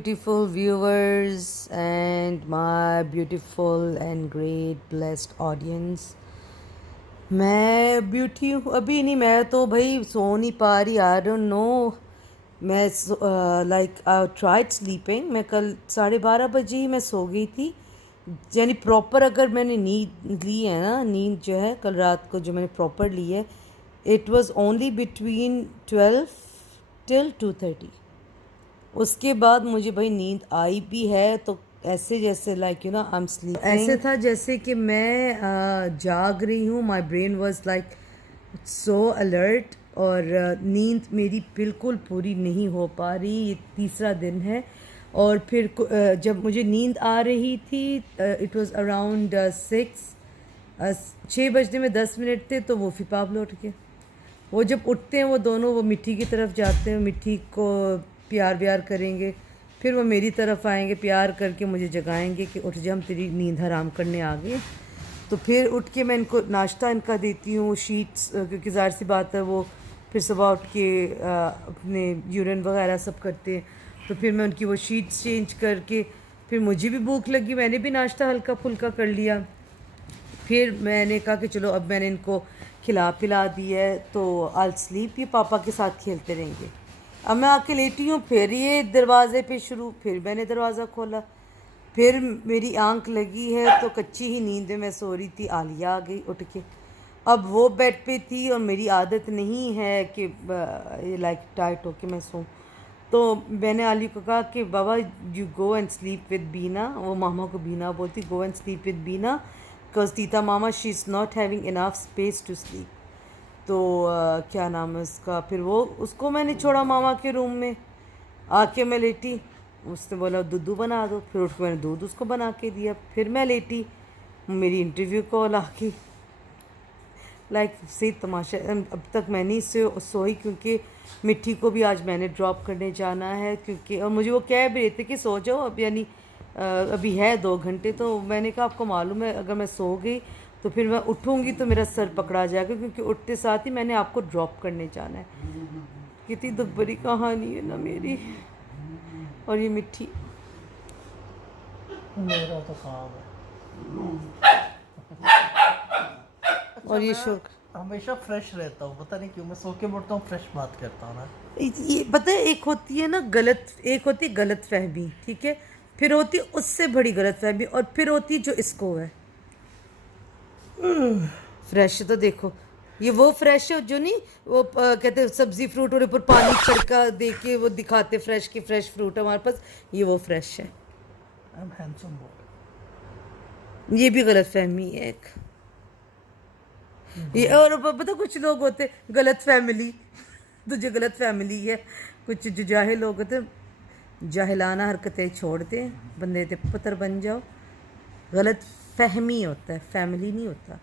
beautiful viewers and my beautiful and great blessed audience. मैं beauty हूँ अभी नहीं, मैं तो भाई सो नहीं पा रही. I don't know. मैं लाइक आई ट्राइड स्लीपिंग. मैं कल 12:30 बजे ही मैं सो गई थी. यानी प्रॉपर अगर मैंने नींद ली है ना, नींद जो है कल रात को जो मैंने प्रॉपर ली है, it was only between 12 till 2:30. उसके बाद मुझे भाई नींद आई भी है तो ऐसे जैसे like you know I am sleeping. ऐसे था जैसे कि मैं जाग रही हूँ. My brain was like so alert और नींद मेरी बिल्कुल पूरी नहीं हो पा रही. ये तीसरा दिन है. और फिर जब मुझे नींद आ रही थी इट वाज अराउंड 6 बजने में 10 मिनट थे तो वो फिपाब लौट के वो जब उठते हैं वो दोनों वो मिट्टी की तरफ जाते हैं, मिट्टी को प्यार व्यार करेंगे, फिर वो मेरी तरफ आएंगे, प्यार करके मुझे जगाएंगे कि उठ जा हम तेरी नींद हराम करने आ गए. तो फिर उठ के मैं इनको नाश्ता इनका देती हूँ. शीट्स क्योंकि ज़ाहिर सी बात है वो फिर सुबह उठ के अपने यूरिन वगैरह सब करते हैं, तो फिर मैं उनकी वो शीट्स चेंज करके फिर मुझे भी भूख लगी, मैंने भी नाश्ता हल्का फुल्का कर लिया. फिर मैंने कहा कि चलो अब मैंने इनको खिला पिला दी है तो आई स्लीप. ये पापा के साथ खेलते रहेंगे. अब मैं आके लेटी हूँ, फिर ये दरवाज़े पे शुरू, फिर मैंने दरवाज़ा खोला, फिर मेरी आंख लगी है तो कच्ची ही नींद में मैं सो रही थी. आलिया आ गई उठ के. अब वो बेड पे थी और मेरी आदत नहीं है कि लाइक टाइट होके मैं सोऊं, तो मैंने आली को कहा कि बाबा you go and sleep with Beena. वो मामा को बीना बोलती, go and sleep with Beena because तीता मामा she is not having enough space to sleep. तो क्या नाम है उसका, फिर वो उसको मैंने छोड़ा मामा के रूम में. आके मैं लेटी, उसने बोला दूध बना दो, फिर उठ के मैंने दूध उसको बना के दिया. फिर मैं लेटी, मेरी इंटरव्यू कॉल आ गई. लाइक सही तमाशा. अब तक मैं नहीं सोई क्योंकि मिट्टी को भी आज मैंने ड्रॉप करने जाना है क्योंकि, और मुझे वो कह भी रहे थे कि सो जाओ अब, यानी अभी है 2 घंटे. तो मैंने कहा आपको मालूम है अगर मैं सो गई तो फिर मैं उठूँगी तो मेरा सर पकड़ा जाएगा क्योंकि उठते साथ ही मैंने आपको ड्रॉप करने जाना है. कितनी दुख भरी कहानी है ना मेरी. और ये मिट्टी मेरा तो काम है और ये शोर. हमेशा फ्रेश रहता हूँ, पता नहीं क्यों. मैं सो के उठता हूँ फ्रेश बात करता हूँ ना. ये पता है, एक होती है ना गलत, एक होती है गलत फहमी, ठीक है, फिर होती है उससे बड़ी गलत फहमी, और फिर होती है जो इसको है फ्रेश. तो देखो ये वो फ्रेश है जो नहीं वो कहते हैं सब्जी फ्रूट और ऊपर पानी छिड़का दे के वो दिखाते फ्रेश की फ्रेश फ्रूट है हमारे पास, ये वो फ्रेश है. I am handsome boy. ये भी गलत फहमी है एक. ये और पता कुछ लोग होते गलत फैमिली, तुझे गलत फैमिली है. कुछ जो जाहिल लोग होते जाहिलाना हरकतें छोड़ते हैं, बंदे ते पुत्र बन जाओ. गलत फहमी होता है, फैमिली नहीं होता.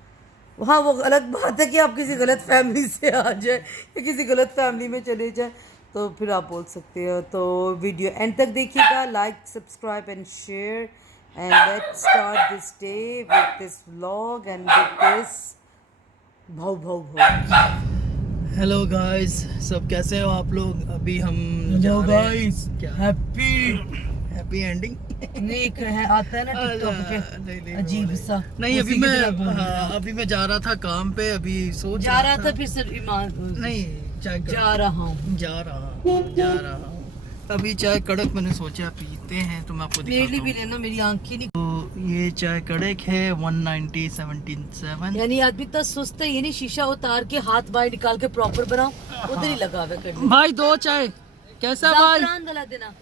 हाँ वो अलग बात है कि आप किसी गलत फैमिली से आ जाए या किसी गलत फैमिली में चले जाए तो फिर आप बोल सकते हो. तो वीडियो एंड तक देखिएगा. Like subscribe and share and let's start this day with this vlog and with this भाव भाव भाव. हेलो गाइस, सब कैसे हो आप लोग? अभी हम हेलो जा रहे हैं. गाइस, क्या हैप्पी एंडिंग नहीं है आता है ना टिकटॉक पे अजीब सा. नहीं, अभी मैं अभी मैं जा रहा था काम पे. अभी सोच जा रहा था फिर सर ईमान नहीं चाय जा रहा हूँ जा रहा हूँ. अभी चाय कड़क मैंने सोचा पीते हैं तो मैं आपको मेरे लिए दिखाता भी हूँ. लेना, मेरी आंखें नहीं. तो ये चाय कड़क है 190.77. यानी आदमी इतना सुस्त है, ये नहीं शीशा उतार के हाथ बाहर निकाल के प्रॉपर बनाओ, उधर ही लगा हुआ करना. भाई 2 चाय कैसा भाई? जाफरान वाला देना.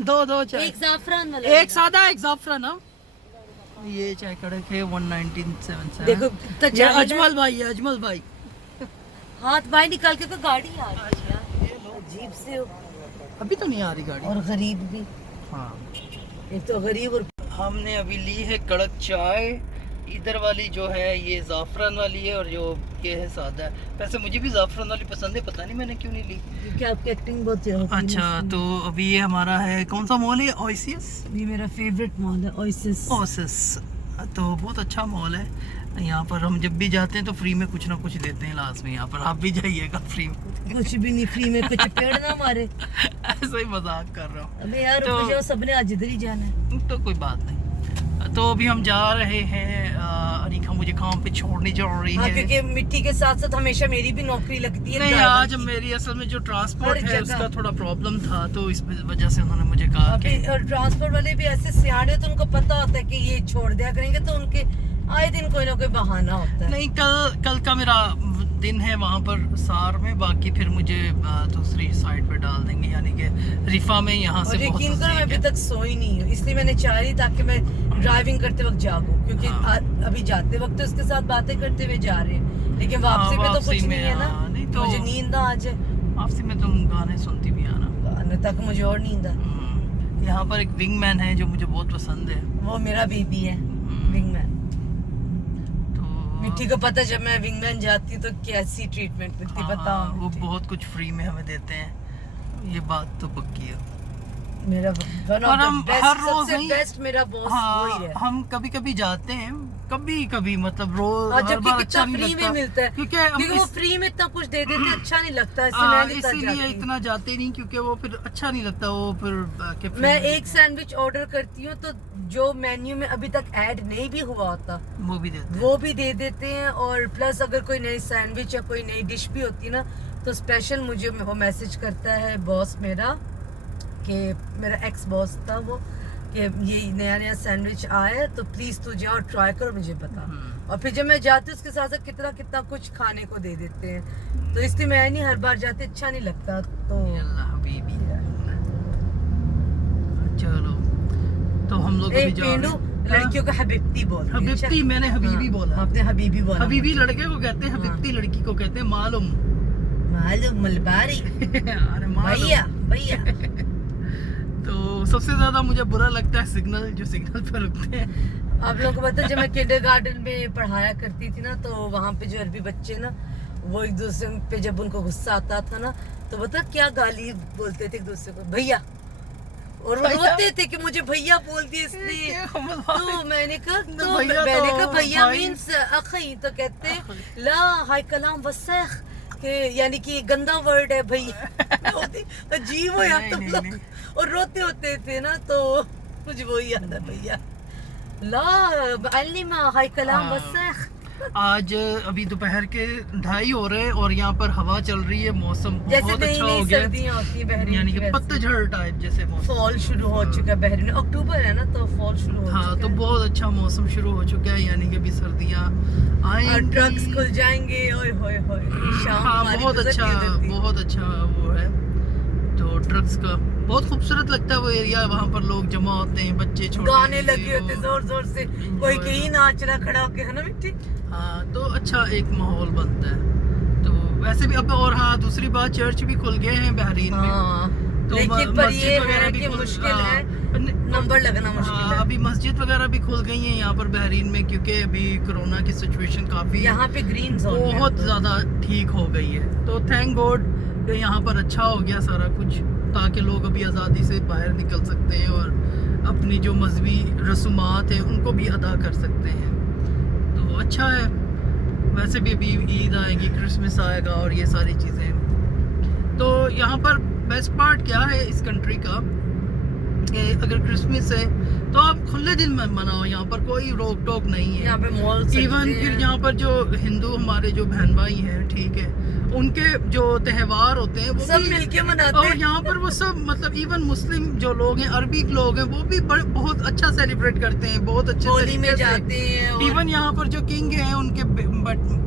2 चाय, एक जाफरान वाला, एक सादा एक जाफरान. ये चाय कड़क है 190.77. देखो कितना ये जाहिल है. अजमल भाई है, अजमल भाई. हाथ बाहर निकाल के तो गाड़ी आ रही है यार. अजीब से हो. अभी तो नहीं आ रही गाड़ी. और गरीब भी. हाँ, एक तो गरीब और हमने अभी ली है कड़क चाय. इधर वाली जो है ये जाफरान वाली है और जो ये है सादा है. वैसे मुझे भी जाफरान वाली पसंद है, पता नहीं मैंने क्यों नहीं ली. क्योंकि आपकी एक्टिंग बहुत होती है. अच्छा, तो अभी ये हमारा है कौन सा मॉल है? ओएसिस. ये मेरा फेवरेट मॉल है ओएसिस. ओएसिस तो बहुत अच्छा मॉल है. यहाँ पर हम जब भी जाते हैं तो फ्री में कुछ ना कुछ देते हैं लास्ट में। यहाँ पर आप भी जाइएगा फ्री में। कुछ भी नहीं फ्री में, कुछ पेड़ ना मारे। ऐसा ही मजाक कर रहा हूँ। अबे यार तो- मुझे सबने आज इधर ही जाना है। तो कोई बात नहीं। तो अभी हम जा रहे हैं, अनिका मुझे काम पे छोड़ने जा रही हाँ, है। क्योंकि मिट्टी के साथ साथ हमेशा मेरी भी नौकरी लगती है। नहीं, ड्राइवर आज की। मेरी असल में जो ट्रांसपोर्ट हर है जगह। उसका थोड़ा प्रॉब्लम था, तो इस वजह से उन्होंने मुझे कहा कि अभी और ट्रांसपोर्ट वाले भी ऐसे सियाने, तो उनको पता होता है कि ये छोड़ दिया करेंगे, तो उनके आए दिन कोई ना कोई बहाना होता है। नहीं, कल का मेरा दिन है वहाँ पर सार में, बाकी फिर मुझे दूसरी साइड पे डाल देंगे, यानी कि रिफा में। यहाँ से और बहुत यकीन करो मैं नज़दीक अभी है। तक सोई नहीं हूँ, इसलिए मैंने चाह रही ताकि मैं ड्राइविंग करते वक्त जागूं, क्योंकि हाँ। अभी जाते वक्त तो उसके साथ बातें करते हुए जा रहे हैं, लेकिन वापसी पे तो वापसी कुछ में, नहीं है ना। हाँ, नहीं तो- मुझे नींद आ जाए, आपसे में तुम गाने सुनती भी आना। गाने तक मुझे और नींद आ। यहाँ पर एक विंगमैन है जो मुझे बहुत पसंद है। वो मेरा बेबी है, विंगमैन। तो मिट्टी को पता जब मैं विंगमैन जाती हूँ तो कैसी ट्रीटमेंट मिलती है, बताओ हाँ, वो मिट्टी। बहुत कुछ फ्री में हमें देते हैं, ये बात तो पक्की है। मेरा वन और ऑफ हम द बेस्ट, हर रोज सबसे नहीं- बेस्ट मेरा बॉस वही हाँ, है। हम कभी कभी जाते हैं, कभी कभी मतलब रोज और हर जबकि बार कितना अच्छा नहीं फ्री में लगता, मिलता है, क्योंकि क्योंकि वो फ्री में इतना कुछ दे देते हैं, अच्छा नहीं लगता, इसलिए मैं नहीं इसीलिए जाती। इतना जाते नहीं, क्योंकि वो फिर अच्छा नहीं लगता, वो फिर के free मैं में एक सैंडविच ऑर्डर करती हूँ तो जो मेन्यू में अभी तक ऐड नहीं भी हुआ होता वो भी देते हैं। वो भी दे देते हैं, और प्लस अगर कोई नई सैंडविच या कोई नई डिश भी होती है ना, तो स्पेशल मुझे वो मैसेज करता है बॉस मेरा, कि मेरा एक्स बॉस था वो, कि ये नया नया सैंडविच आया है तो प्लीज तू जा और ट्राई कर, मुझे बता। और फिर जब मैं जाती हूँ उसके साथ साथ कितना कितना कुछ खाने को दे देते हैं, तो इसलिए मैं नहीं हर बार जाते, अच्छा नहीं लगता। तो अल्लाह हबीबी। चलो, तो हम लोग अभी एक जा रहे पेंडू हैं। लड़कियों को हबीबती बोलते हैं। हबीबती, मैंने हबीबी हाँ, बोला। आपने हबीबी बोला। हबीबी लड़के को कहते हैं, हबीबती लड़की को कहते हैं मालूम। मालूम मलबारी। अरे मालूम। भैया भैया। तो सबसे ज्यादा मुझे बुरा लगता है सिग्नल, जो सिग्नल पर रुकते हैं। आप लोगों को पता है जब मैं किंडरगार्टन में पढ़ाया करती थी ना, तो वहाँ पे जो अरबी बच्चे ना, वो एक दूसरे पे जब उनको गुस्सा आता था ना, तो पता क्या गाली बोलते थे एक दूसरे को, भैया। और वो रोते थे कि मुझे भैया बोल दिया इसलिए। तो मैंने कहा भैया भाई। मीन्स अखी, तो कहते ला हाय कलाम वसख, कि यानी कि गंदा वर्ड है भैया। अजीब हो यार तुम लोग। और रोते होते थे ना, तो मुझे वो याद है, भैया ला अल्लिमा हाय कलाम हाँ। वसख। आज अभी दोपहर के 2:30 हो रहे हैं और यहाँ पर हवा चल रही है, मौसम जैसे बहुत नई अच्छा नई हो गया है। सर्दियाँ होती है बहरीन यानी की कि वजह से। पतझड़ टाइप जैसे मौसम। फॉल शुरू हो चुका है बहरीन में, अक्टूबर है ना, तो फॉल शुरू हो हाँ, चुका तो है। बहुत अच्छा मौसम शुरू हो चुका है, यानी कि अभी सर्दियाँ और आएंगी। ट्रक्स खुल जाएंगे, ओए होए होए, शाम हाँ, हमारी बहुत गुजरती अच्छा, है उधर। बहुत अच्छा वो है। तो ट्रक्स का बहुत खूबसूरत लगता है वो एरिया, वहाँ पर लोग जमा होते हैं, बच्चे छोटे गाने लगे होते जोर जोर से, कोई कहीं नाच रहा खड़ा होके, है ना मिट्टी। हाँ, तो अच्छा एक माहौल बनता है। तो वैसे भी अब, और हाँ, दूसरी बात, चर्च भी खुल गए हैं बहरीन में। हाँ, तो लेकिन पर मस्जिद ये वगैरह है भी कि खुल- मुश्किल हाँ, है, न- नंबर लगना मुश्किल हाँ, है। अभी मस्जिद वगैरह भी खुल गई हैं यहाँ पर बहरीन में, क्योंकि अभी कोरोना की सिचुएशन काफी यहाँ पे ग्रीन जोन है बहुत तो। ज्यादा ठीक हो गई है। तो थैंक गॉड कि यहाँ पर अच्छा हो गया सारा कुछ, ताकि लोग अभी आज़ादी से बाहर निकल सकते हैं और अपनी जो मजहबी रसूमात हैं उनको भी अदा कर सकते हैं। तो अच्छा है। वैसे भी अभी ईद आएगी, क्रिसमस आएगा और ये सारी चीज़ें। तो यहाँ पर बेस्ट पार्ट क्या है इस कंट्री का, कि अगर क्रिसमस है तो आप खुले दिल में मनाओ, यहाँ पर कोई रोक टोक नहीं है। यहाँ पे मॉल इवन फिर यहाँ पर जो हिंदू हमारे जो बहन भाई हैं, ठीक है, उनके जो त्योहार होते हैं वो सब भी, मिलके मनाते और हैं। यहाँ पर वो सब मतलब इवन मुस्लिम जो लोग हैं, अरबी लोग हैं, वो भी बहुत अच्छा सेलिब्रेट करते हैं, बहुत अच्छे होली में तरीके से। जाते हैं और- इवन यहाँ पर जो किंग हैं उनके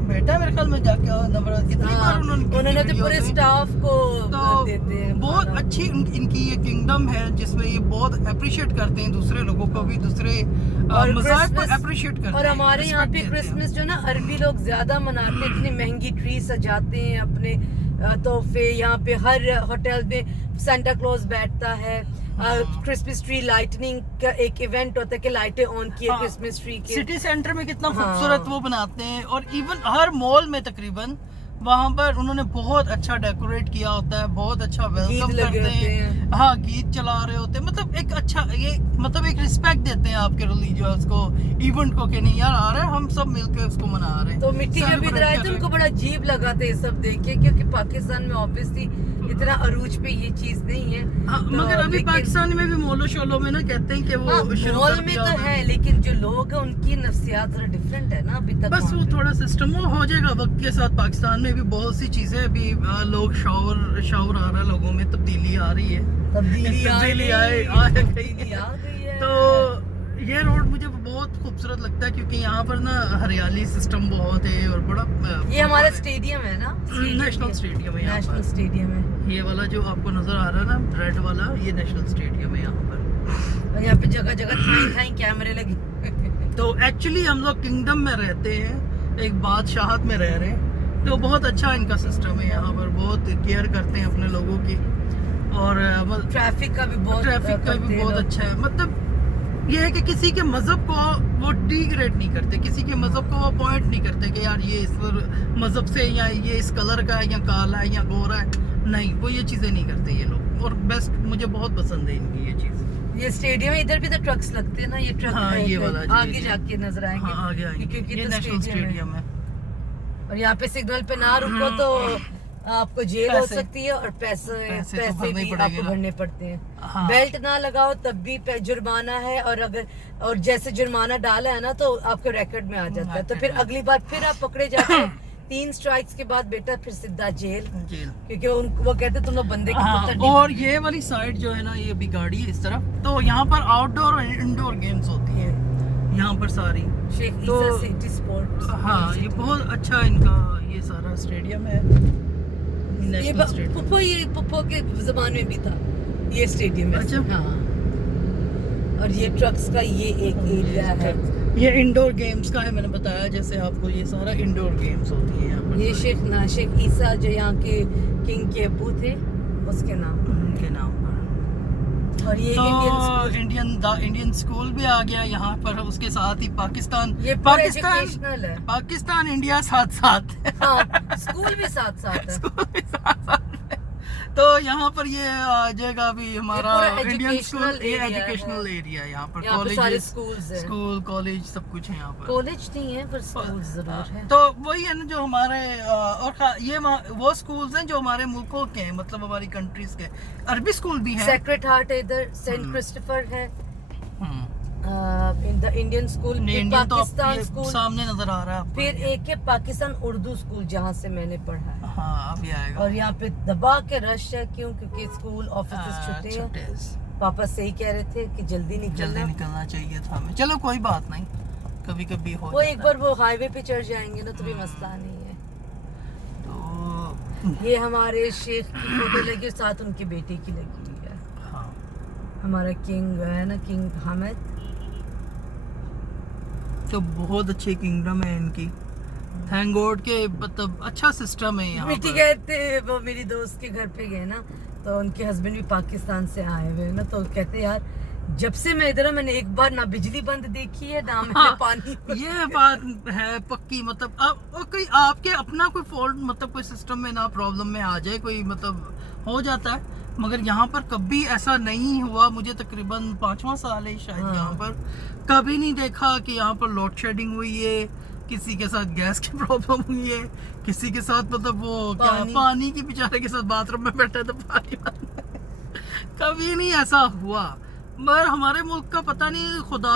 बेटा मेरे ख्याल में जाके नवरात्र कितनी बार हाँ, उन्होंने तो वीडियोस पूरे में- स्टाफ को तो देते हैं बहुत खाना। अच्छी इनकी ये किंगडम है, जिसमें ये बहुत अप्रिशिएट करते हैं दूसरे लोगों को भी, दूसरे और मज़ाक को क्रिसमस- अप्रिशिएट करते हैं। और हमारे यहाँ पे respect देते हैं। क्रिसमस जो ना अरबी लोग ज्यादा मनाते हैं, इतनी महंगी ट्री सजाते हैं अपने तोहफे। यहाँ पे हर होटल में सेंटा क्लॉज बैठता है। क्रिसमस ट्री लाइटनिंग का एक इवेंट होता है कि लाइटें ऑन किए हाँ, क्रिसमस ट्री के। सिटी सेंटर में कितना हाँ। खूबसूरत वो बनाते हैं, और इवन हर मॉल में तकरीबन वहाँ पर उन्होंने बहुत अच्छा डेकोरेट किया होता है, बहुत अच्छा वेलकम गीत लगे करते होते हैं। हाँ, गीत चला रहे होते हैं, मतलब एक अच्छा ये मतलब एक रिस्पेक्ट देते हैं आपके रिलीजियस को, इवेंट को, कि नहीं यार आ रहे हैं हम सब मिलकर उसको मना रहे हैं। तो मिट्टी जब Celebrate इधर आए कर थे रहे उनको हैं। बड़ा अजीब लगा था ये सब देख के, क्योंकि पाकिस्तान में ऑब्वियसली इतना अरूज पे ये चीज नहीं है। हाँ, तो मगर अभी लेकिन- पाकिस्तान में भी मोलो शोलो में ना कहते हैं कि वो हाँ, शुरू मॉल कर में दिया तो हुआ है, लेकिन जो लोग हैं उनकी नफ्सियात जरा डिफरेंट है ना अभी तक। बस वहाँ वो पे। थोड़ा सिस्टम वो हो जाएगा वक्त के साथ। पाकिस्तान में भी बहुत सी चीजें अभी लोग शावर आ रहा है, लोगों में तब्दीली आ रही है। तब्दीली आ तब्दीली गई आ गई है। है। तो ये रोड मुझे बहुत खूबसूरत लगता है क्योंकि यहाँ पर ना हरियाली सिस्टम बहुत है और बड़ा ये हमारा स्टेडियम है ना, नेशनल स्टेडियम है यहाँ नेशनल पर। स्टेडियम है। ये वाला जो आपको नजर आ रहा है ना रेड वाला, ये नेशनल स्टेडियम है यहाँ पर। और यहाँ पे जगह जगह थाई कैमरे लगे। तो एक्चुअली हम लोग किंगडम में रहते हैं, एक बादशाहत में रह रहे हैं, तो बहुत अच्छा इनका सिस्टम है यहाँ पर, बहुत केयर करते हैं अपने लोगों की। और ट्रैफिक का भी बहुत अच्छा है। मतलब ये है कि किसी के मजहब को वो डिग्रेड नहीं करते, किसी के मजहब को वो पॉइंट नहीं करते कि यार ये इस मजहब से या ये इस कलर का है या काला है या गोरा है, नहीं, वो ये चीजें नहीं करते ये लोग। और बेस्ट मुझे बहुत पसंद है इनकी ये चीज। ये स्टेडियम इधर भी तो ट्रक्स लगते हैं ना, ये ट्रक हाँ, ये वाला जी, आगे जी। जाके नजर आएंगे। हाँ, आगे आएंगे। क्योंकि ये तो नेशनल स्टेडियम है। और यहाँ पे सिग्नल पे ना रुको तो आपको जेल हो पैसे। सकती है, और पैसे तो भरने भी ही पड़ेंगे आपको ना। भरने पड़ते हैं। हाँ। बेल्ट ना लगाओ तब भी जुर्माना है, और जैसे जुर्माना डाला है ना तो आपके रिकॉर्ड में आ जाता है। तो फिर अगली बार फिर आप पकड़े जाते हैं 3 स्ट्राइक्स के बाद बेटा फिर सीधा जेल, क्योंकि वो कहते हैं तुम लोग बंदे की हाँ, पुत्र नहीं और बनते। ये वाली साइड जो है ना, ये अभी गाड़ी है इस तरफ, तो यहाँ पर आउटडोर और इंडोर गेम्स होती है यहाँ पर सारी। शेख तो- ईसा सिटी स्पोर्ट्स। हाँ, ये बहुत अच्छा इनका ये सारा स्टेडियम है, ये नेशनल स्टेडियम। ये पुप्पो के जमाने में भी था ये स्टेडियम। अच्छा। हाँ, और ये ट्रक्स का ये एक एरिया है। ये इंडोर गेम्स का है, मैंने बताया जैसे आपको, ये सारा इंडोर गेम्स होती है यहाँ पर। ये शेख ईसा जो यहाँ के किंग के अबू थे उसके नाम उनके नाम पर। और ये तो इंडियन इंडियन स्कूल भी आ गया यहाँ पर, उसके साथ ही पाकिस्तान ये पूरा एजुकेशनल है। पाकिस्तान इंडिया साथ साथ है। हाँ, स्कूल भी साथ साथ है। स्कूल भी साथ साथ है। तो यहाँ पर ये आ जाएगा अभी हमारा पूरा इंडियन स्कूल, educational ये area एजुकेशनल एरिया है यहाँ पर। यहाँ पे सारे कॉलेज, स्कूल्स हैं। स्कूल, कॉलेज सब कुछ है यहाँ पर। कॉलेज नहीं है पर स्कूल जरूर है। तो वही है ना जो हमारे ये वो स्कूल्स हैं जो हमारे मुल्कों के हैं, मतलब हमारी कंट्रीज के। अरबी स्कूल भी है। सेक्रेट हार्ट है इधर, सेंट क्रिस्टोफर है, हम्म। द इंडियन स्कूल, इंडियन तो पाकिस्तान ये स्कूल, सामने नजर आ रहा है आपको। फिर एक है पाकिस्तान उर्दू स्कूल जहाँ से मैंने पढ़ा है। हाँ, अभी आएगा। और यहाँ पे दबा के रश है, क्यों? क्योंकि स्कूल ऑफिस छुट्टे हैं। छुट्टे पापा सही कह रहे थे कि जल्दी जल्दी निकलना। निकलना चाहिए था हमें। चलो कोई बात नहीं, कभी कभी हो वो एक जाता बार वो हाईवे पे चढ़ जाएंगे ना तो भी मसला नहीं है। है। तो ये हमारे शेख की फोटो लगी और साथ उनकी बेटी की लगी हुई है। हाँ, हमारा किंग है ना, किंग हामिद। तो बहुत अच्छी किंगडम है इनकी, थैंक गॉड के, मतलब अच्छा सिस्टम है यहाँ मिट्टी पर। कहते वो मेरी दोस्त के घर पे गए ना, तो उनके हस्बैंड भी पाकिस्तान से आए हुए हैं ना, तो कहते यार जब से मैं इधर हूं, मैंने एक बार ना बिजली बंद देखी है ना मैंने हाँ, पानी। ये बात है पक्की। मतलब अब कोई आपके अपना कोई फॉल्ट, मतलब कोई सिस्टम में ना प्रॉब्लम में आ जाए कोई, मतलब हो जाता है, मगर यहाँ पर कभी ऐसा नहीं हुआ। मुझे तकरीबन 5वां साल है शायद हाँ। यहाँ पर, कभी नहीं देखा कि यहाँ पर लोड शेडिंग हुई है, किसी के साथ गैस की प्रॉब्लम हुई है, किसी के साथ मतलब वो पानी की बेचारे के साथ बाथरूम में बैठे तो पानी कभी नहीं ऐसा हुआ। मगर हमारे मुल्क का पता नहीं खुदा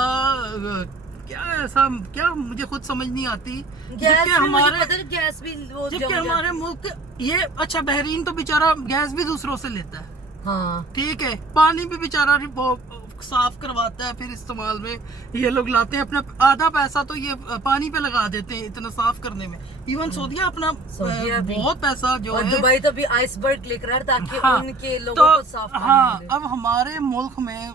क्या ऐसा, क्या मुझे खुद समझ नहीं आती। गैस भी मुझे पता है, गैस भी वो जबकि हमारे मुल्क ये अच्छा, बहरीन तो बेचारा गैस भी दूसरों से लेता है, हाँ, ठीक है, पानी भी बेचारा साफ करवाता है, फिर इस्तेमाल में ये लोग लाते हैं। अपना आधा पैसा तो ये पानी पे लगा देते हैं इतना साफ करने में। इवन सऊदीया अपना बहुत पैसा जो है, दुबई तो भी आइसबर्ग लेकर आ रहा ताकि हाँ, उनके लोगों को साफ पानी हाँ, मिले। अब हमारे मुल्क में,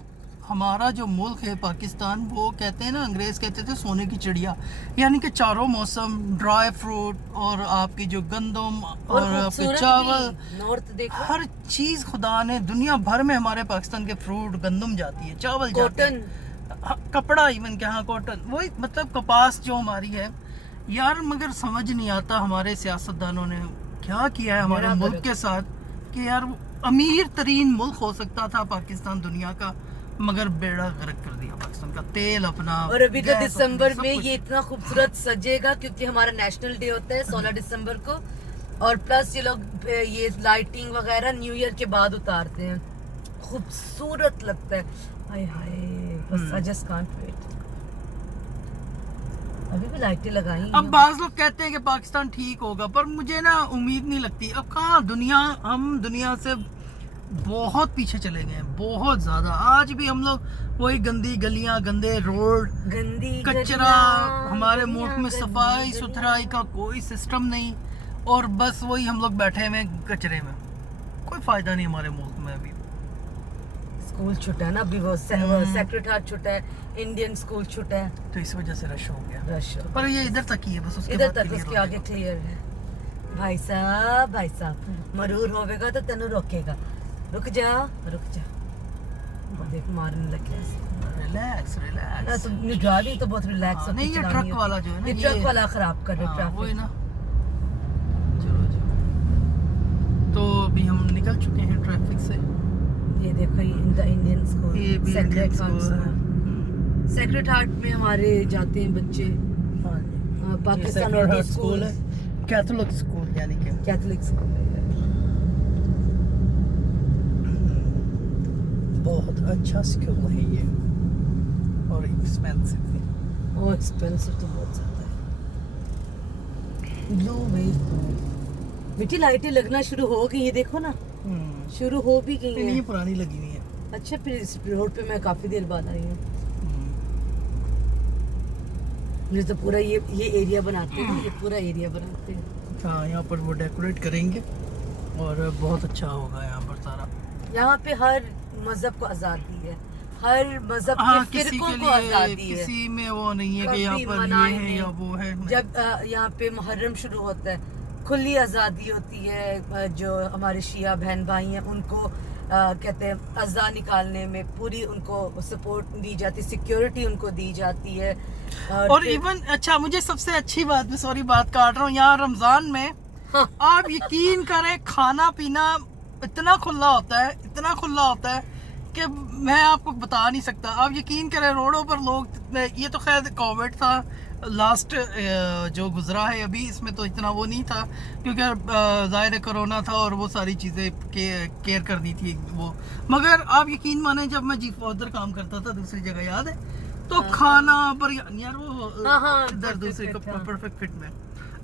हमारा जो मुल्क है पाकिस्तान, वो कहते हैं ना, अंग्रेज कहते थे सोने की चिड़िया, यानी कि चारों मौसम, ड्राई फ्रूट और आपकी जो गंदम और आपके चावल, नॉर्थ देखो, हर चीज खुदा ने दुनिया भर में हमारे पाकिस्तान के फ्रूट, गंदम जाती है, चावल जाते कॉटन, हैं, कपड़ा इवन के, हाँ कॉटन, वही मतलब कपास जो हमारी है, यार मगर समझ नहीं आता हमारे सियासतदानों ने क्या किया है हमारे मेरा मुल्क गलत। के साथ कि यार अमीर तरीन मुल्क हो सकता था पाकिस्तान दुनिया का, मगर बेड़ा गर्क कर दिया पाकिस्तान का। तेल अपना और अभी तो गैस दिसंबर अपनी, में सब ये कुछ। इतना खूबसूरत सजेगा क्योंकि हमारा नेशनल डे होता है 16 दिसंबर को, और प्लस ये लोग ये लाइटिंग वगैरह न्यू ईयर के बाद उतारते हैं, खूबसूरत लगता है। हाय हाय, बस आई जस्ट कांट वेट। अभी भी लाइटें लगाई हैं। अब बाज लोग कहते हैं कि पाकिस्तान ठीक होगा, पर मुझे ना उम्मीद नहीं लगती। अब कहाँ दुनिया, हम दुनिया से बहुत पीछे चले गए हैं, बहुत ज्यादा। आज भी हम लोग वही गंदी गलियां, गंदे रोड, गंदी कचरा, गलियां, हमारे गलियां, मुल्क में गंदी सफाई गलियां। सुथराई का कोई सिस्टम नहीं, और बस वही हम लोग बैठे हुए हैं कचरे में। कोई फायदा नहीं हमारे मुल्क में अभी। स्कूल छुट्टा है ना अभी, वो सेक्रेट हार्ट छुट्टा है, इंडियन स्कूल छुट्टा है, तो इस वजह से रश हो गया। रश पर ये इधर तक ही है बस, उसके इधर बाद तक, clear उसके हो आगे जाएगा। क्लियर है। भाई साहब मरूर होवेगा तो तेनू रोकेगा, रुक जा रुक जा। वो देख मारने लग गया ऐसे। रिलैक्स ना रिलैक्स। तुम ड्राइविंग तो बहुत रिलैक्स हाँ, नहीं, ये ट्रक वाला जो है ना, ये ये- ट्रक वाला खराब कर रहे हाँ, वही ट्रैफिक। ना। चलो चलो, तो अभी हम निकल चुके हैं ट्रैफिक से। ये देखो ये इन द इंडियन स्कूल, ये भी सेक्रेट इंडियन हार्ट स्कूल है। स्कूल। सेक्रेट हार्ट में हमारे जाते हैं बच्चे, पाकिस्तान ये उर्दू Sacred Heart स्कूल है, कैथोलिक स्कूल यानी कि। कैथोलिक स्कूल है। बहुत अच्छा स्कूल है ये, और एक्सपेंसिव भी। वो एक्सपेंसिव तो बहुत ज्यादा है। ब्लू वेव, मिट्टी लाइटें लगना शुरू हो गई है, देखो ना शुरू हो भी गई नहीं, है। ये पुरानी लगी हुई है। अच्छा, फिर इस रोड पे मैं काफी देर बाद आई हूँ। मुझे तो पूरा ये एरिया बनाते हैं, ये पूरा एरिया बनाते हैं। हाँ, यहाँ पर वो डेकोरेट करेंगे और बहुत अच्छा होगा यहाँ पर सारा। यहाँ पे हर मजहब को आजादी है, हर मजहब हाँ, के किसी फिरकों के को लिए आजादी है। किसी में वो नहीं है कि यहाँ कभी पर मना ये ही है नहीं। या वो है। जब यहाँ पे मुहर्रम शुरू होता है, खुली आज़ादी होती है। जो हमारे शिया बहन भाई हैं उनको कहते हैं अज़ा निकालने में पूरी उनको सपोर्ट दी जाती, सिक्योरिटी उनको दी जाती है। और फिर- इवन अच्छा, मुझे सबसे अच्छी बात, मैं सॉरी बात काट रहा हूँ, यहाँ रमजान में हाँ, आप यकीन करें खाना पीना इतना खुला होता है, इतना खुला होता है कि मैं आपको बता नहीं सकता। आप यकीन करें रोडों पर लोग, ये तो खैर कोविड था लास्ट जो गुजरा है अभी, इसमें तो इतना वो नहीं था क्योंकि ज़ाहिर है कोरोना था और वो सारी चीज़ें केयर करनी थी वो। मगर आप यकीन माने, जब मैं जी उधर काम करता था दूसरी जगह, याद है, तो खाना पर यार वो हाँ, इधर perfect दूसरे fit, हाँ। परफेक्ट फिट में,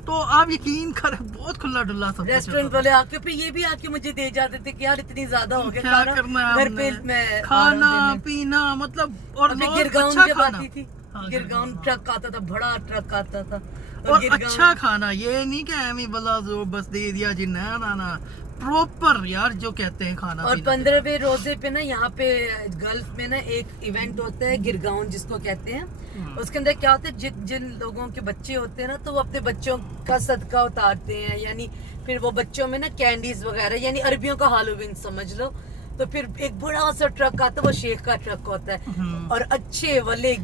तो आप यकीन करें बहुत खुला डुल्ला सब कुछ रेस्टोरेंट होता था। वाले आके फिर ये भी आके मुझे दे जाते थे कि यार इतनी ज्यादा हो गया क्या खाना, करना है घर पे हमने? मैं खाना आ रहा हूँ देने। पीना मतलब, और अभी लोग गिरगांव अच्छा जब खाना। आती थी, हाँ, गिरगांव गिरगांव, ट्रक आता था, बड़ा ट्रक आता था, और गिरगांव- अच्छा खाना, ये नहीं कि एमी बला जो बस दे दिया जी, ना ना ना, प्रॉपर यार जो कहते हैं खाना और पीना। 15वें रोजे पे ना यहाँ पे गल्फ में ना एक इवेंट होता है गिरगांव जिसको कहते हैं। उसके अंदर क्या होता है, जिन लोगों के बच्चे होते हैं ना, तो वो अपने बच्चों का सदका उतारते हैं, यानी फिर वो बच्चों में ना कैंडीज वगैरह, यानी अरबियों का हैलोवीन समझ लो। तो फिर एक बड़ा सा ट्रक आता है, वो शेख का ट्रक होता है, और अच्छे वाले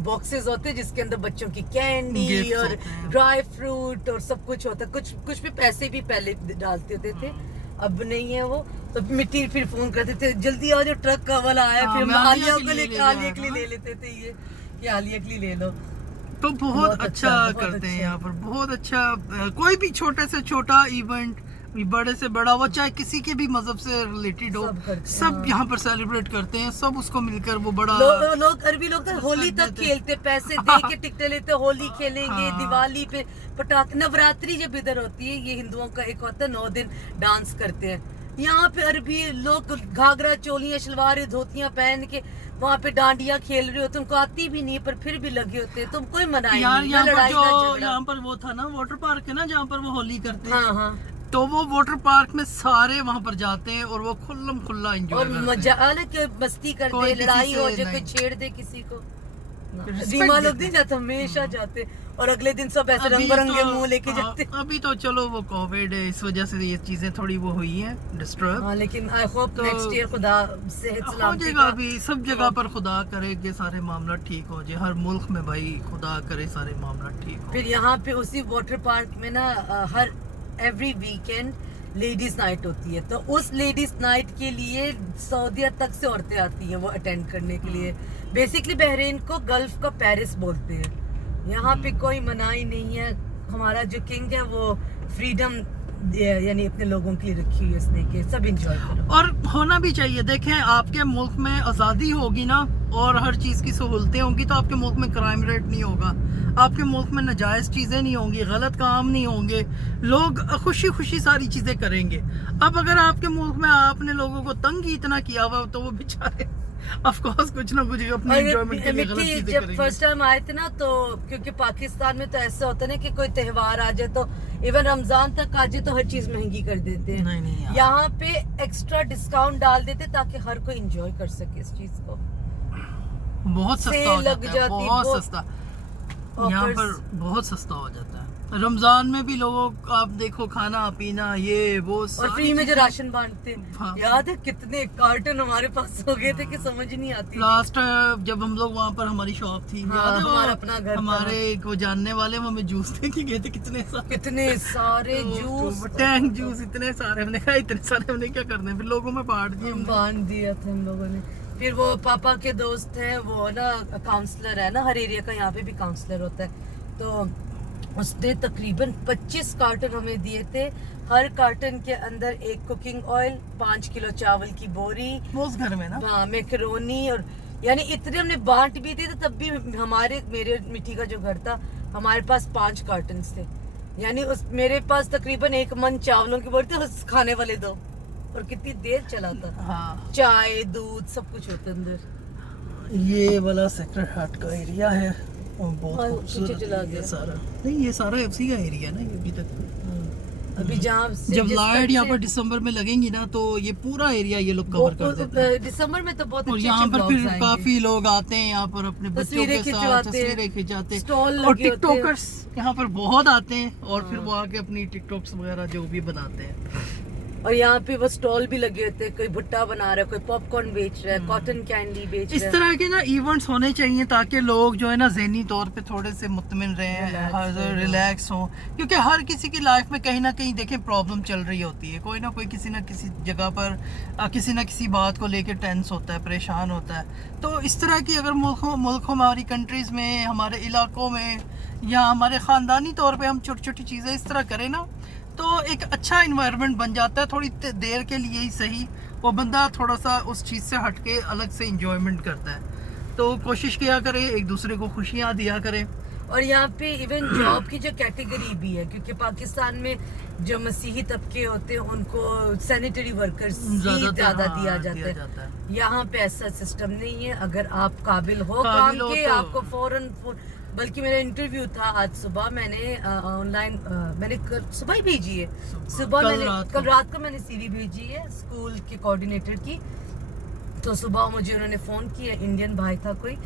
बॉक्सेस होते हैं जिसके अंदर बच्चों की कैंडी Gifts और होते हैं। ड्राई फ्रूट और सब कुछ होता है। कुछ भी पैसे भी पहले डालते होते थे, अब नहीं है वो। तो मिट्टी फिर फोन करते थे जल्दी आ जाओ, ट्रक का वाला आया। हाँ, फिर मैं हम आलिया आलिया के को लिए लेके ले आलिया के लिए आया ले लेते थे, ये आलिया के लिए ले लो। तो बहुत बहुत अच्छा अच्छा, बहुत करते हैं अच्छा। यहाँ पर, बहुत अच्छा। कोई भी छोटे से छोटा इवेंट, बड़े से बड़ा, वो चाहे किसी के भी मजहब से रिलेटेड हो, सब करते हैं, सब हाँ। यहाँ पर सेलिब्रेट करते हैं, सब उसको मिलकर वो बड़ा लोग अरबी लोग तो होली तक देते। खेलते, पैसे दे के टिकटें लेते, होली खेलेंगे, हाँ। दिवाली पे पटाखे, नवरात्रि जब इधर होती है, ये हिंदुओं का एक होता है 9 दिन डांस करते हैं। यहाँ पे अरबी लोग घाघरा चोलियां शलवारें धोतियां पहन के वहाँ पे डांडिया खेल रहे होते, उनको आती भी नहीं पर फिर भी लगे होते हैं, तुम कोई मनाई यार नहीं, यहाँ ना पर लड़ाई जो ना झगड़ा। यहाँ पर वो था ना वाटर पार्क है ना, जहाँ पर वो होली करते हैं, हाँ हाँ, तो वो वाटर पार्क में सारे वहाँ पर जाते हैं और वो खुल्लम खुल्ला एंजॉय और करते मजा हैं। आना के मस्ती करते कोई हैं, किसी लड़ाई हो से जाए, कोई नहीं। छेड़ दे किसी को, रीमा लोग नहीं जाते, हमेशा जाते और अगले दिन सब ऐसे रंग बिरंगे मुंह लेके जाते। अभी तो चलो वो कोविड है, इस वजह से ये चीजें थोड़ी वो हुई हैं डिस्टर्ब। हाँ, लेकिन आई होप नेक्स्ट ईयर खुदा सेहत हो सलामती जाएगा। का। अभी सब जगह पर खुदा करे कि सारे मामला ठीक हो जाए, हर मुल्क में भाई खुदा करे सारे मामला ठीक हो। फिर यहाँ पे उसी वाटर पार्क में ना हर एवरी वीकेंड लेडीज नाइट होती है, तो उस लेडीज नाइट के लिए सऊदीया तक से औरतें आती हैं वो अटेंड करने के लिए। बेसिकली बहरीन को गल्फ का पेरिस बोलते हैं। यहाँ पे कोई मनाही नहीं है। हमारा जो किंग है वो फ्रीडम यानी अपने लोगों के लिए रखी हुई है, इसने कि सब इंजॉय करो। और होना भी चाहिए। देखें, आपके मुल्क में आज़ादी होगी ना और हर चीज़ की सहूलतें होंगी तो आपके मुल्क में क्राइम रेट नहीं होगा, आपके मुल्क में नाजायज़ चीज़ें नहीं होंगी, गलत काम नहीं होंगे, लोग खुशी खुशी सारी चीज़ें करेंगे। अब अगर आपके मुल्क में आपने लोगों को तंग ही इतना किया हुआ तो वो बेचारे ऑफ कोर्स कुछ ना कुछ अपने एंजॉयमेंट के लिए गलत चीज़ें जब करेंगे। फर्स्ट टाइम आए थे ना, तो क्योंकि पाकिस्तान में तो ऐसा होता है ना कि कोई त्योहार आ जाए तो इवन रमजान तक आ जाए तो हर चीज महंगी कर देते हैं। नहीं यार। यहाँ पे एक्स्ट्रा डिस्काउंट डाल देते ताकि हर कोई एंजॉय कर सके इस चीज को। बहुत सस्ता सेल हो लग जाता है, जाती, बहुत बहुत सस्ता। यहाँ पर बहुत सस्ता हो जाता है। रमजान में भी लोगों को आप देखो खाना पीना ये वो और फ्री में जो राशन बांटते हैं, हाँ। याद है कितने कार्टन हमारे पास हो गए थे कि समझ नहीं आती। लास्ट जब हम लोग वहाँ पर हमारी शॉप थी, हाँ, याद है वो हमारा अपना घर था। हमारे को जानने वाले वो हमें जूस दे के गए थे, कितने सारे जूस, टैंक जूस इतने सारे। हमने कहा इतने सारे हमने क्या करने, फिर लोगों में बांट दिए हमने। बांध दिया था हम लोगों ने। फिर वो पापा के दोस्त हैं, वो ना काउंसलर है ना, हर एरिया का यहाँ पे भी काउंसलर होता है, तो उसने तकरीबन 25 कार्टन हमें दिए थे। हर कार्टन के अंदर एक कुकिंग ऑयल, 5 किलो चावल की बोरी, वो उस घर में ना हाँ मैकरोनी, और यानी इतने हमने बांट भी दिए थे। तब भी मेरे मिट्टी का जो घर था हमारे पास 5 कार्टन थे, यानी उस मेरे पास तकरीबन 1 मन चावलों की बोरी थी, उस खाने वाले 2। और कितनी देर चला था। हाँ। चाय दूध सब कुछ होता अंदर। ये वाला सेक्रेट हार्ट का एरिया है और बहुत हाँ, खूबसूरत पीछे चला है ये गया। सारा। नहीं, ये सारा एफसी का एरिया ना, ये अभी तक। अभी जहाँ से जब जिस लाइट तक यहाँ से- पर दिसंबर में लगेंगी ना तो ये पूरा एरिया ये लोग कवर कर देते हैं। दिसंबर में तो बहुत और अच्छे यहाँ पर vlogs फिर आएंगे। काफी लोग आते हैं यहाँ पर अपने बच्चों तस्वीरें के साथ खिंचवाते हैं, तस्वीरें खिंचाते स्टॉल और लगे होते हैं। टिकटॉकर्स यहाँ पर बहुत आते हैं और फिर वो आके अपनी टिकटॉक्स वगैरह जो भी बनाते हैं। और यहाँ पे वो स्टॉल भी लगे होते हैं, कोई भुट्टा बना रहा है, कोई पॉपकॉर्न बेच रहा है, कॉटन कैंडी बेच इस रहा है। तरह के ना इवेंट्स होने चाहिए ताकि लोग जो है ना ज़हनी तौर पे थोड़े से मुतमिन रहें, रिलैक्स हों, क्योंकि हर किसी की लाइफ में कहीं ना कहीं देखें प्रॉब्लम चल रही होती है। कोई ना कोई किसी ना किसी जगह पर किसी ना किसी बात को लेकर टेंस होता है, परेशान होता है। तो इस तरह की अगर मुल्क हमारी कंट्रीज़ में, हमारे इलाकों में या हमारे ख़ानदानी तौर पर हम छोटी छोटी चीज़ें इस तरह करें ना तो एक अच्छा इन्वायरमेंट बन जाता है। थोड़ी देर के लिए ही सही वो बंदा थोड़ा सा उस चीज़ से हट के अलग से इंजॉयमेंट करता है। तो कोशिश किया करें, एक दूसरे को खुशियाँ दिया करें। और यहाँ पे इवन जॉब की जो कैटेगरी भी है, क्योंकि पाकिस्तान में जो मसीही तबके होते हैं उनको सैनिटरी वर्कर्स ज्यादा दिया जाता है। यहाँ पे ऐसा सिस्टम नहीं है। अगर आप काबिल हो काम के, आपको फौरन बल्कि मेरा इंटरव्यू था आज सुबह, मैंने ऑनलाइन मैंने सुबह ही भेजी है। सुबह मैंने कल रात को मैंने सीवी भेजी है स्कूल के कोऑर्डिनेटर की। तो सुबह मुझे उन्होंने फ़ोन किया, इंडियन भाई था कोई,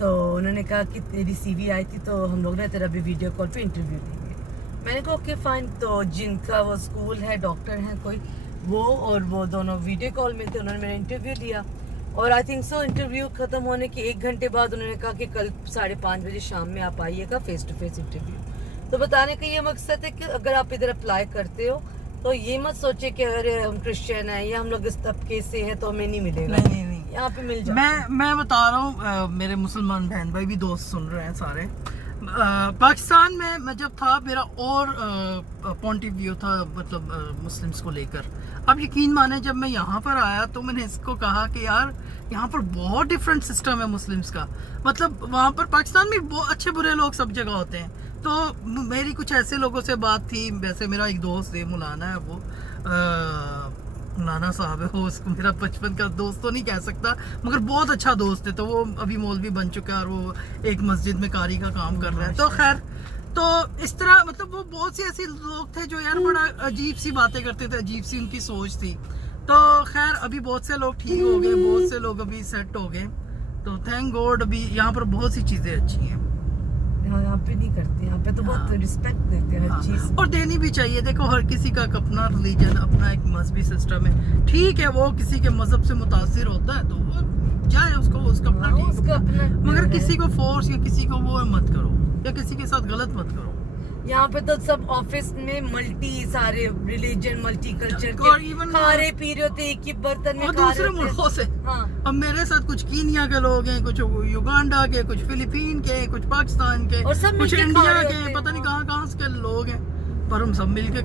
तो उन्होंने कहा कि तेरी सीवी आई थी तो हम लोग ने तेरा भी वीडियो कॉल पे इंटरव्यू लेंगे। मैंने कहा ओके फाइन। तो जिनका वो स्कूल है, डॉक्टर हैं कोई, वो और वो दोनों वीडियो कॉल में थे, उन्होंने मेरा इंटरव्यू लिया। और आई थिंक सो इंटरव्यू खत्म होने के 1 घंटे बाद उन्होंने कहा कि कल 5:30 बजे शाम में आप आइएगा फेस टू फेस इंटरव्यू। तो बताने का ये मकसद है कि अगर आप इधर अप्लाई करते हो तो ये मत सोचे कि अगर हम क्रिश्चियन हैं या हम लोग इस तबके से हैं तो हमें नहीं मिलेगा। नहीं, यहाँ पे मिल जाए। मैं बता रहा हूँ, मेरे मुसलमान बहन भाई भी दोस्त सुन रहे हैं सारे। पाकिस्तान में मैं जब था मेरा और पॉइंट ऑफ व्यू था, मतलब मुस्लिम्स को लेकर। अब यकीन माने जब मैं यहाँ पर आया तो मैंने इसको कहा कि यार यहाँ पर बहुत डिफरेंट सिस्टम है मुस्लिम्स का। मतलब वहाँ पर पाकिस्तान में बहुत अच्छे बुरे लोग सब जगह होते हैं। तो मेरी कुछ ऐसे लोगों से बात थी, वैसे मेरा एक दोस्त है मुलाना है, वो नाना साहब है, वो उसको मेरा बचपन का दोस्त तो नहीं कह सकता मगर बहुत अच्छा दोस्त है। तो वो अभी मौलवी बन चुका है और वो एक मस्जिद में कारी का काम कर रहा है। तो खैर, तो इस तरह मतलब वो बहुत से ऐसे लोग थे जो यार बड़ा अजीब सी बातें करते थे, अजीब सी उनकी सोच थी। तो खैर अभी बहुत से लोग ठीक हो गए, बहुत से लोग अभी सेट हो गए। तो थैंक गॉड अभी यहाँ पर बहुत सी चीज़ें अच्छी हैं। यहाँ पे नहीं करते, यहाँ पे तो बहुत हाँ। रिस्पेक्ट देते हैं हर हाँ, चीज। और देनी भी चाहिए। देखो हर किसी का एक अपना रिलीजन, अपना एक मजहबी सिस्टम है। ठीक है वो किसी के मजहब से मुतासिर होता है तो वो जाए, उसको उसका अपना हाँ, ठीक उसका अपना मगर है। किसी को फोर्स या किसी को वो मत करो या किसी के साथ गलत मत करो। यहाँ पे तो सब ऑफिस में मल्टी सारे रिलीजन मल्टी कल्चर और के even- खा रहे पी रहे होते, एक ही बर्तन में और खा दूसरे रहे होते। मुल्कों से हाँ, अब मेरे साथ कुछ कीनिया के लोग हैं, कुछ युगांडा के, कुछ फिलीपीन के, कुछ पाकिस्तान के, और सब कुछ मिलके खा इंडिया रहे के, होते हैं। पता नहीं कहाँ के लोग हैं, पर हम सब मिलके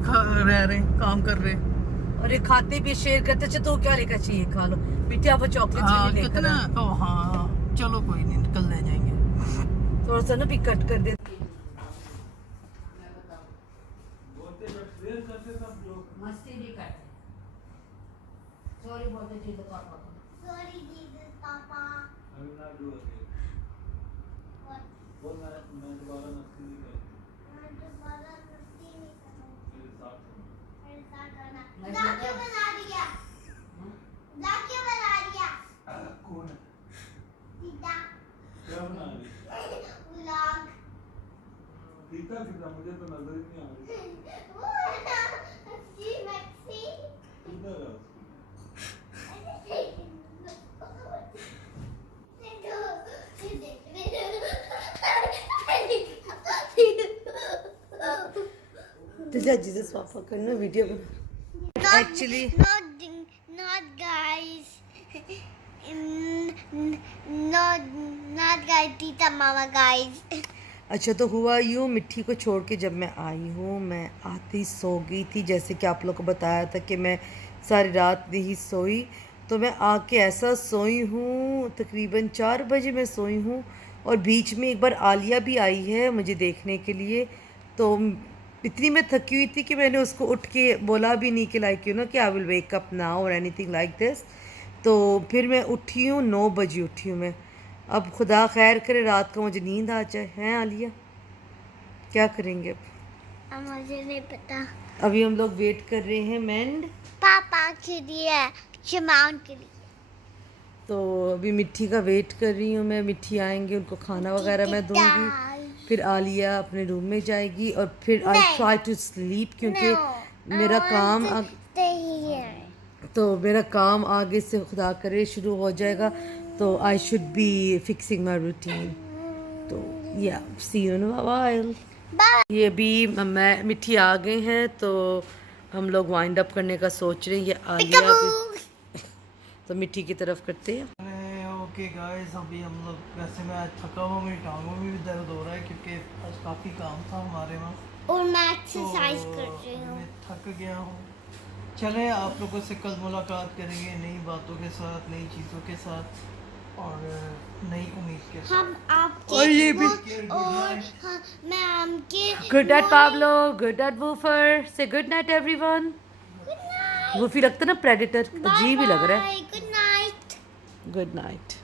रह रहे हैं, काम कर रहे हैं। और ये खाते भी शेयर करते। अच्छा तो क्या लेकर चाहिए, खा लो बेटी, आप चॉकलेट हाँ भी लेकर कितना आए। हाँ चलो कोई नहीं, कल ले जाएंगे। थोड़ा सा ना भी कट कर दे। मस्ती भी करते। सॉरी बोलते जी तो पापा को। Sorry, Jesus, Papa. I will not do again. What? बोल मैं दोबारा मस्ती नहीं करूँगी। मैं दोबारा मस्ती नहीं करूँगी। मेरे साथ रहना। मेरे साथ रहना। मैं ब्लॉग तो- क्यों बना दिया? ब्लॉग क्यों बना दिया? कौन है? सीता। क्या बना रही? ब्लॉग। पीता कितना मुझे तो नजर ही नहीं आ रही। वो है ना, अच्छी मैक्सी। किधर है उसकी? जीसस पापा करना वीडियो बना। Actually not guys. Not guys, Tita Mama guys. अच्छा तो हुआ यूँ, मिट्टी को छोड़ के जब मैं आई हूँ, मैं आती सो गई थी, जैसे कि आप लोग को बताया था कि मैं सारी रात नहीं सोई। तो मैं आके ऐसा सोई हूँ, तकरीबन 4 बजे मैं सोई हूँ। और बीच में एक बार आलिया भी आई है मुझे देखने के लिए। तो इतनी मैं थकी हुई थी कि मैंने उसको उठ के बोला भी नहीं कि लाइक यू नो कि I will wake up now और एनीथिंग लाइक दिस। तो फिर मैं उठी हूँ, 9 बजे उठी हूँ मैं। अब खुदा खैर करे रात को मुझे नींद आ जाए। हैं आलिया, क्या करेंगे अब? मुझे नहीं पता। अभी हम लोग वेट कर रहे हैं मेंड। पापा के लिए, शमाउन के लिए। तो अभी मिट्टी का वेट कर रही हूँ मैं। मिट्टी आएंगे, उनको खाना वगैरह मैं दूंगी। फिर आलिया अपने रूम में जाएगी और फिर आई ट्राई टू स्लीप, क्योंकि मेरा काम तो मेरा काम आगे से खुदा करे शुरू हो जाएगा। तो I should be fixing my routine. तो या सी यू इन अ व्हाइल। ये अभी मैं मिट्टी आ गए हैं तो हम लोग वाइंड अप करने का सोच रहे हैं। ये आलिया भी तो मिट्टी की तरफ करते हैं। ओके गाइस, अभी हम लोग, वैसे मैं आज थका हुआ, मेरी टांगों में भी दर्द हो रहा है क्योंकि आज काफ़ी काम था हमारे वहाँ, और मैं तो एक्सरसाइज कर रही हूँ। मैं थक गया हूँ। चलें आप लोगों से कल मुलाकात करेंगे नई बातों के साथ, नई चीज़ों के साथ और नई उम्मीद के साथ। हम आपके और ये भी- और हाँ, मैं आपके good night Pablo, good night woofer, से गुड नाइट एवरीवन। वूफी लगता है ना प्रेडेटर, अजीब ही लग रहा है। Good night. Good night.